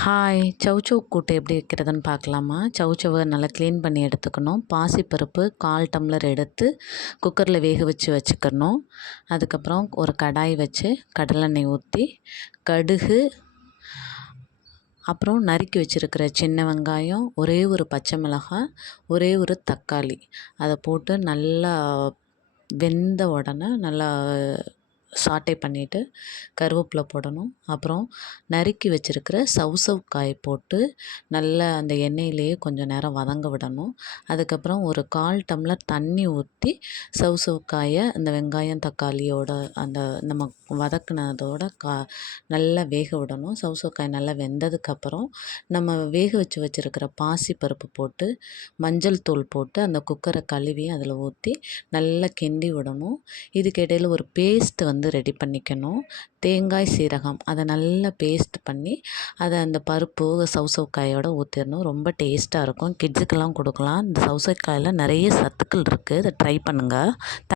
Hi! சௌசௌ கூட்டு எப்படி வைக்கிறதுன்னு பார்க்கலாமா? சௌசௌவை நல்லா க்ளீன் பண்ணி எடுத்துக்கணும். பாசிப்பருப்பு 1/4 டம்ளர் எடுத்து குக்கரில் வேக வச்சுக்கணும். அதுக்கப்புறம் ஒரு கடாய் வச்சு கடலெண்ணெய் ஊற்றி, கடுகு, அப்புறம் நறுக்கி வச்சுருக்கிற சின்ன வெங்காயம், ஒரே ஒரு பச்சை மிளகாய், ஒரே ஒரு தக்காளி அதை போட்டு நல்லா வெந்த உடனே நல்லா சாட்டே பண்ணிவிட்டு கருவேப்பிலை போடணும். அப்புறம் நறுக்கி வச்சுருக்கிற சௌசௌக்காய் போட்டு நல்லா அந்த எண்ணெயிலேயே கொஞ்சம் நேரம் வதங்க விடணும். அதுக்கப்புறம் ஒரு 1/4 டம்ளர் தண்ணி ஊற்றி சௌசௌக்காயை அந்த வெங்காயம் தக்காளியோட அந்த நம்ம வதக்குனதோட நல்லா வேக விடணும். சௌசௌக்காய் நல்லா வெந்ததுக்கப்புறம் நம்ம வேக வச்சுருக்கிற பாசிப்பருப்பு போட்டு மஞ்சள் தூள் போட்டு அந்த குக்கரை கழுவி அதில் ஊற்றி நல்லா கிண்டி விடணும். இதுக்கு இடையில் ஒரு பேஸ்ட் ரெடி பண்ணிக்கணும். தேங்காய் சீரகம் அதை நல்லா பேஸ்ட் பண்ணி அதை அந்த பருப்பு சௌசௌக்காயோட ஊற்றிடணும். ரொம்ப டேஸ்ட்டாக இருக்கும். கிட்ஸுக்கெல்லாம் கொடுக்கலாம். இந்த சௌசௌக்காயில் நிறைய சத்துக்கள் இருக்குது. அதை ட்ரை பண்ணுங்கள்.